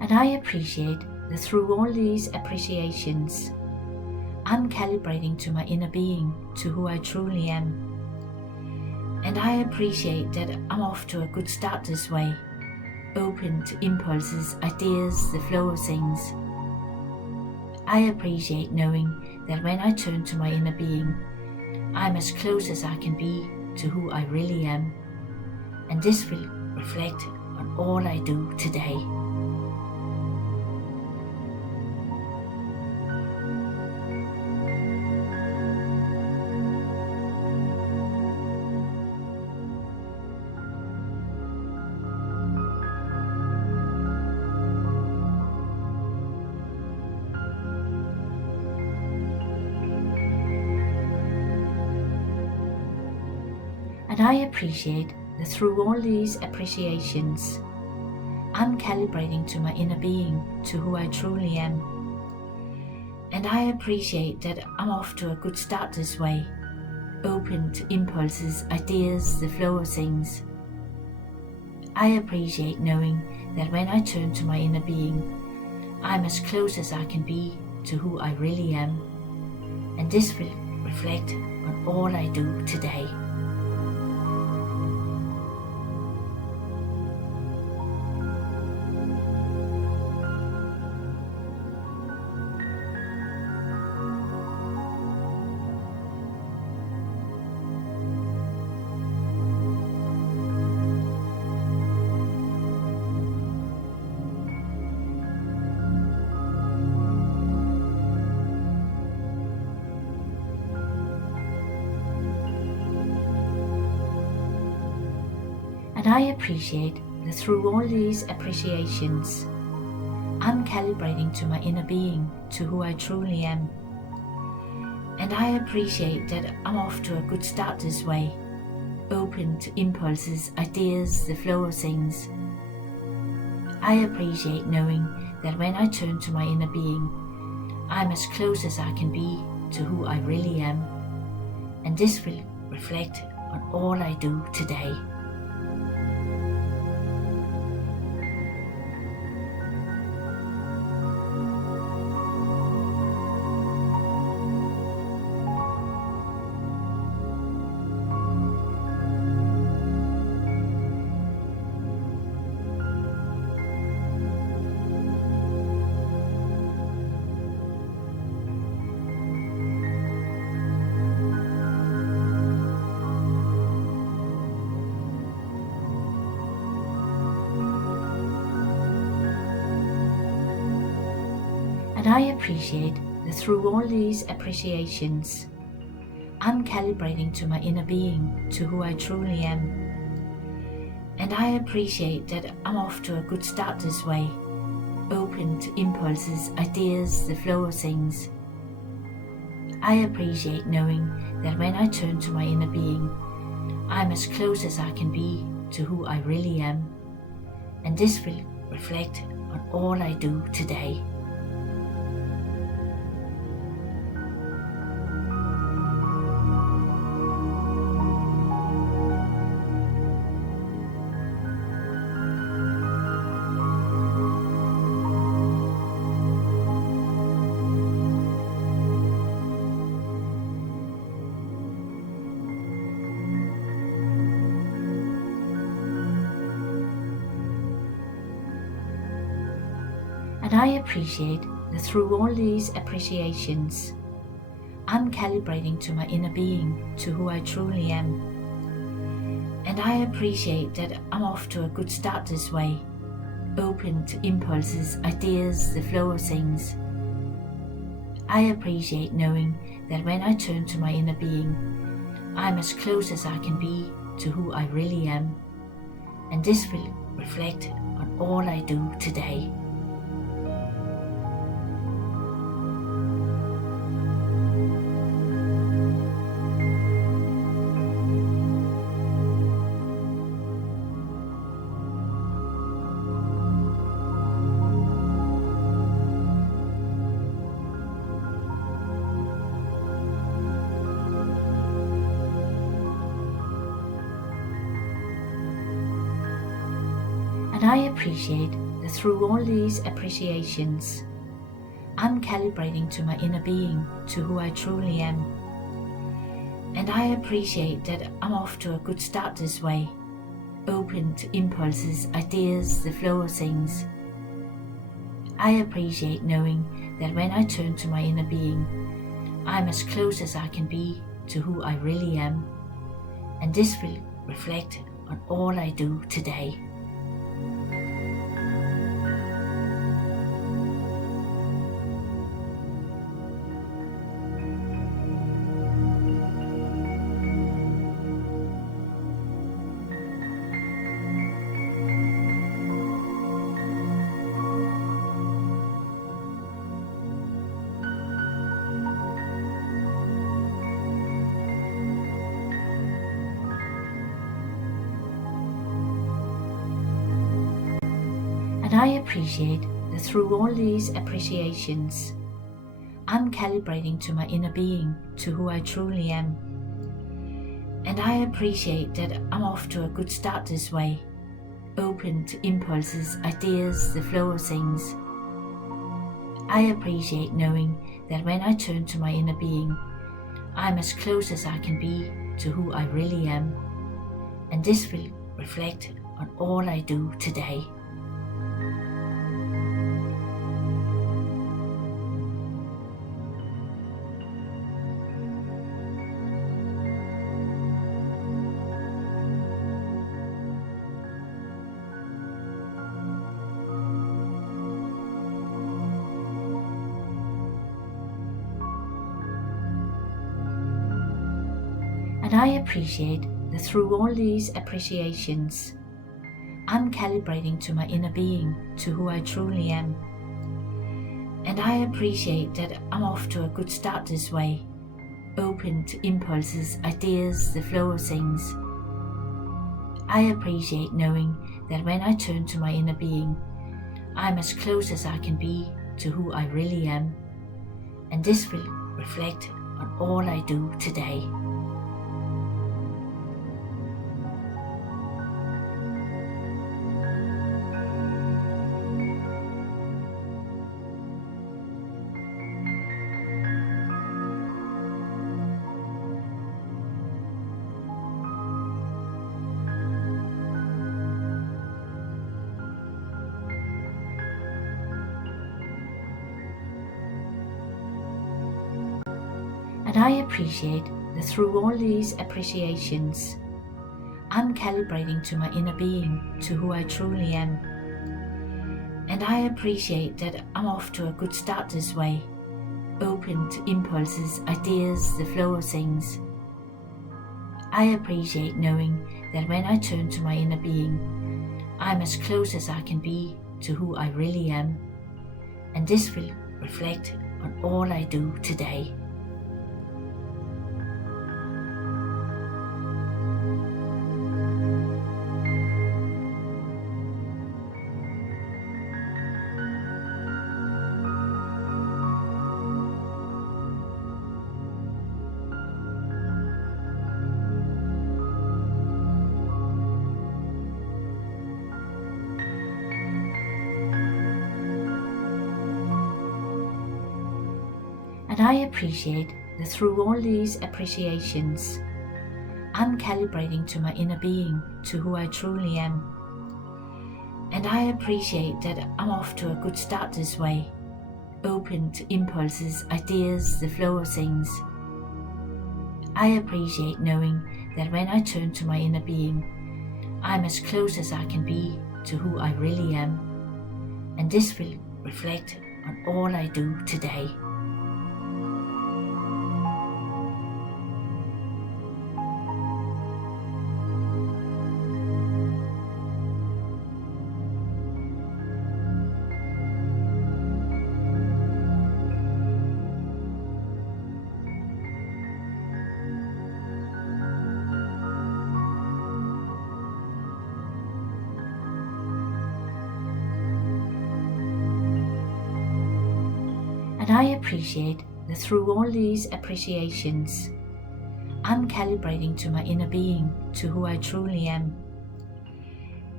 And I appreciate that through all these appreciations, I'm calibrating to my inner being, to who I truly am. And I appreciate that I'm off to a good start this way, open to impulses, ideas, the flow of things. I appreciate knowing that when I turn to my inner being, I'm as close as I can be to who I really am. And this will reflect on all I do today. And I appreciate that through all these appreciations, I'm calibrating to my inner being, to who I truly am. And I appreciate that I'm off to a good start this way, open to impulses, ideas, the flow of things. I appreciate knowing that when I turn to my inner being, I'm as close as I can be to who I really am. And this will reflect on all I do today. And I appreciate that through all these appreciations, I'm calibrating to my inner being, to who I truly am. And I appreciate that I'm off to a good start this way, open to impulses, ideas, the flow of things. I appreciate knowing that when I turn to my inner being, I'm as close as I can be to who I really am. And this will reflect on all I do today. And I appreciate that through all these appreciations, I'm calibrating to my inner being, to who I truly am. And I appreciate that I'm off to a good start this way, open to impulses, ideas, the flow of things. I appreciate knowing that when I turn to my inner being, I'm as close as I can be to who I really am. And this will reflect on all I do today. And I appreciate that through all these appreciations, I'm calibrating to my inner being, to who I truly am. And I appreciate that I'm off to a good start this way, open to impulses, ideas, the flow of things. I appreciate knowing that when I turn to my inner being, I'm as close as I can be to who I really am. And this will reflect on all I do today. And I appreciate that that through all these appreciations, I'm calibrating to my inner being, to who I truly am. And I appreciate that I'm off to a good start this way, open to impulses, ideas, the flow of things. I appreciate knowing that when I turn to my inner being, I'm as close as I can be to who I really am, and this will reflect on all I do today. And I appreciate that through all these appreciations, I'm calibrating to my inner being, to who I truly am. And I appreciate that I'm off to a good start this way, open to impulses, ideas, the flow of things. I appreciate knowing that when I turn to my inner being, I'm as close as I can be to who I really am, and this will reflect on all I do today. And I appreciate that through all these appreciations, I'm calibrating to my inner being, to who I truly am. And I appreciate that I'm off to a good start this way, open to impulses, ideas, the flow of things. I appreciate knowing that when I turn to my inner being, I'm as close as I can be to who I really am, and this will reflect on all I do today. And I appreciate that through all these appreciations, I'm calibrating to my inner being, to who I truly am. And I appreciate that I'm off to a good start this way, open to impulses, ideas, the flow of things. I appreciate knowing that when I turn to my inner being, I'm as close as I can be to who I really am, and this will reflect on all I do today. And I appreciate that through all these appreciations, I'm calibrating to my inner being, to who I truly am. And I appreciate that I'm off to a good start this way, open to impulses, ideas, the flow of things. I appreciate knowing that when I turn to my inner being, I'm as close as I can be to who I really am, and this will reflect on all I do today. And I appreciate that through all these appreciations, I'm calibrating to my inner being, to who I truly am.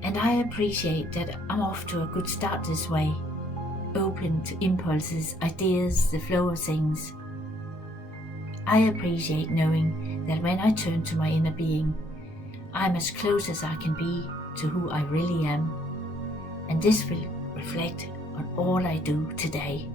And I appreciate that I'm off to a good start this way, open to impulses, ideas, the flow of things. I appreciate knowing that when I turn to my inner being, I'm as close as I can be to who I really am, and this will reflect on all I do today.